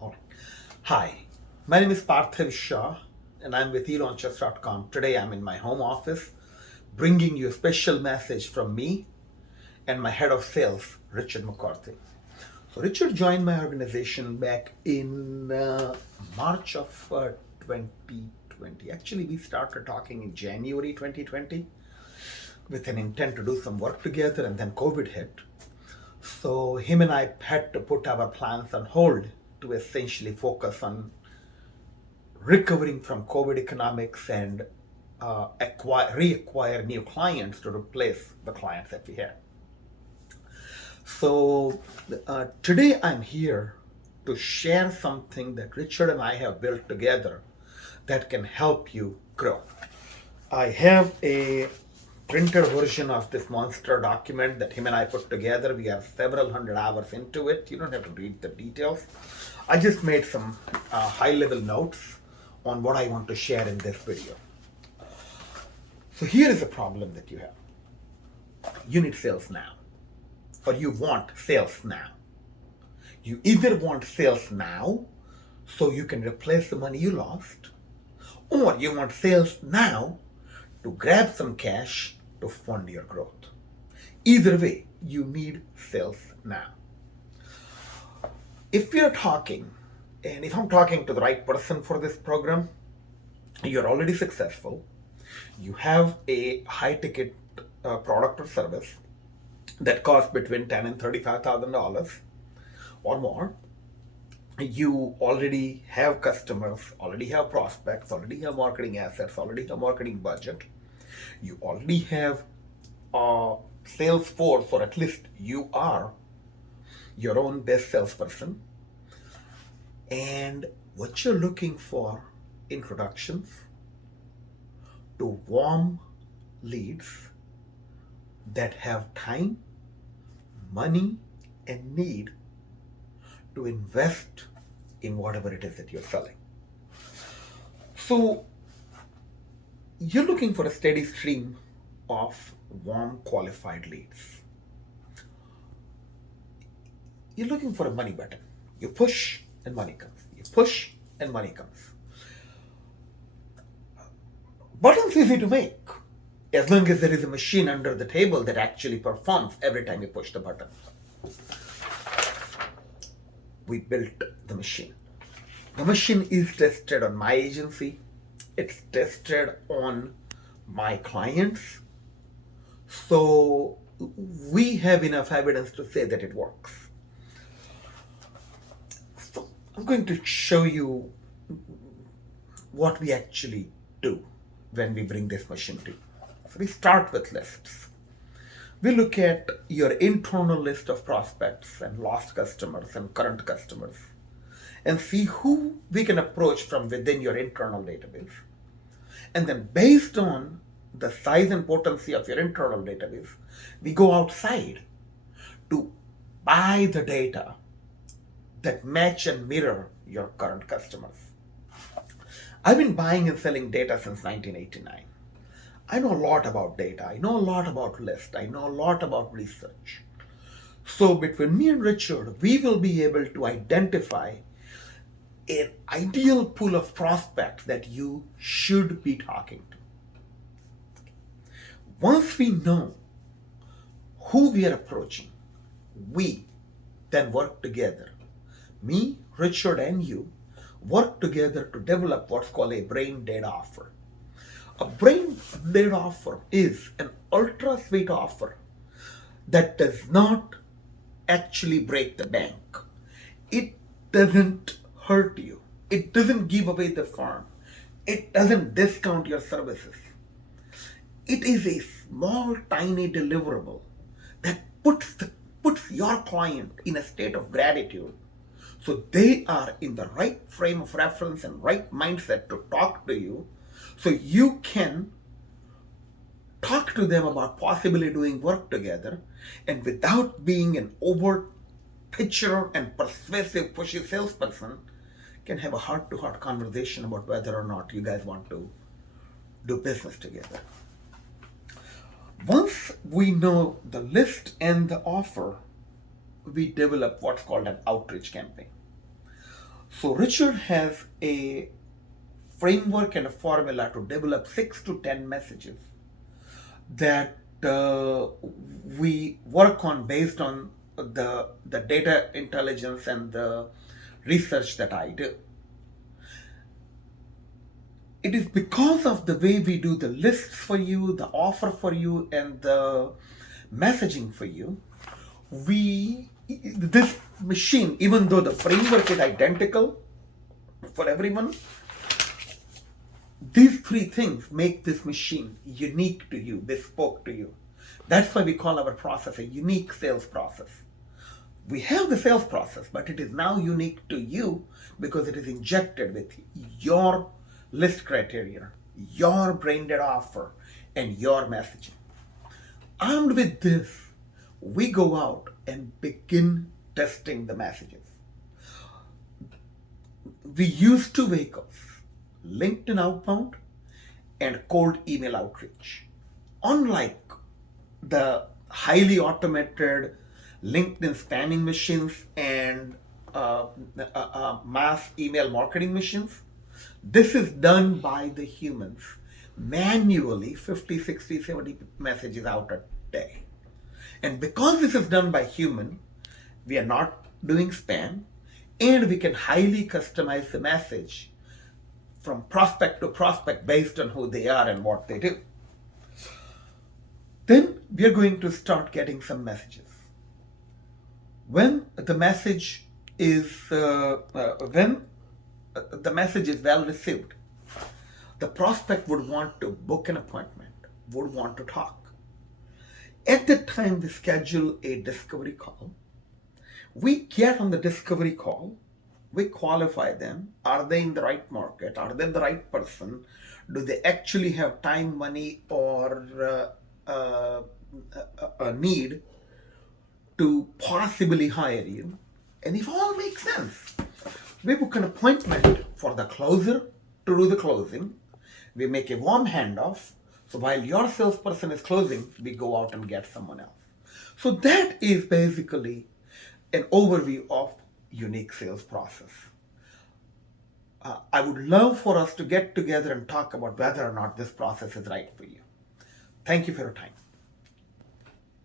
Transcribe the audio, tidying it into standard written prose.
All right. Hi, my name is Parthiv and I'm with elaunchers.com. Today I'm in my home office bringing you a special message from me and my head of sales, Richard McCarthy. So, Richard joined my organization back in March of 2020. Actually, we started talking in January 2020 with an intent to do some work together, and then COVID hit. So him and I had to put our plans on hold to essentially focus on recovering from COVID economics and reacquire new clients to replace the clients that we had. So today I'm here to share something that Richard and I have built together that can help you grow. I have a printed version of this monster document that him and I put together. We are several hundred hours into it. You don't have to read the details. I just made some high level notes on what I want to share in this video. So here is a problem that you have. You need sales now, or you want sales now. You either want sales now so you can replace the money you lost, or you want sales now to grab some cash to fund your growth. Either way, you need sales now. If we are talking, and if I'm talking to the right person for this program, you're already successful, you have a high ticket product or service that costs between $10,000 and $35,000 or more. You already have customers, already have prospects, already have marketing assets, already have marketing budget. You already have a sales force, or at least you are your own best salesperson. And what you're looking for, introductions to warm leads that have time, money, and need to invest in whatever it is that you're selling. So you're looking for a steady stream of warm, qualified leads. You're looking for a money button. You push and money comes. You push and money comes. Button's easy to make as long as there is a machine under the table that actually performs every time you push the button. We built the machine. The machine is tested on my agency. It's tested on my clients. So we have enough evidence to say that it works. So I'm going to show you what we actually do when we bring this machine to you. So we start with lists. We look at your internal list of prospects and lost customers and current customers and see who we can approach from within your internal database. And then based on the size and potency of your internal database, we go outside to buy the data that match and mirror your current customers. I've been buying and selling data since 1989. I know a lot about data. I know a lot about lists. I know a lot about research. So between me and Richard, we will be able to identify an ideal pool of prospects that you should be talking to. Once we know who we are approaching, we then work together. Me, Richard, and you work together to develop what's called a brain data offer. A brain data offer is an ultra sweet offer that does not actually break the bank. It doesn't hurt you. It doesn't give away the farm. It doesn't discount your services. It is a small, tiny deliverable that puts your client in a state of gratitude, so they are in the right frame of reference and right mindset to talk to you, so you can talk to them about possibly doing work together, and without being an overt pitcher and persuasive, pushy salesperson, can have a heart-to-heart conversation about whether or not you guys want to do business together. Once we know the list and the offer, we develop what's called an outreach campaign. So Richard has a framework and a formula to develop 6 to 10 messages that we work on based on the data intelligence and the research that I do. It is because of the way we do the lists for you, the offer for you, and the messaging for you. This machine, even though the framework is identical for everyone, these 3 things make this machine unique to you, bespoke to you. That's why we call our process a unique sales process. We have the sales process, but it is now unique to you because it is injected with your list criteria, your branded offer, and your messaging. Armed with this, we go out and begin testing the messages. We use 2 vehicles: LinkedIn outbound and cold email outreach. Unlike the highly automated LinkedIn spamming machines and mass email marketing machines, this is done by the humans manually, 50, 60, 70 messages out a day. And because this is done by human, we are not doing spam, and we can highly customize the message from prospect to prospect based on who they are and what they do. Then we are going to start getting some messages. When the message is well received, the prospect would want to book an appointment, would want to talk. At that time, we schedule a discovery call. We get on the discovery call, we qualify them. Are they in the right market? Are they the right person? Do they actually have time, money, or a need to possibly hire you? And if all makes sense, we book an appointment for the closer to do the closing. We make a warm handoff. So while your salesperson is closing, we go out and get someone else. So that is basically an overview of unique sales process. I would love for us to get together and talk about whether or not this process is right for you. Thank you for your time.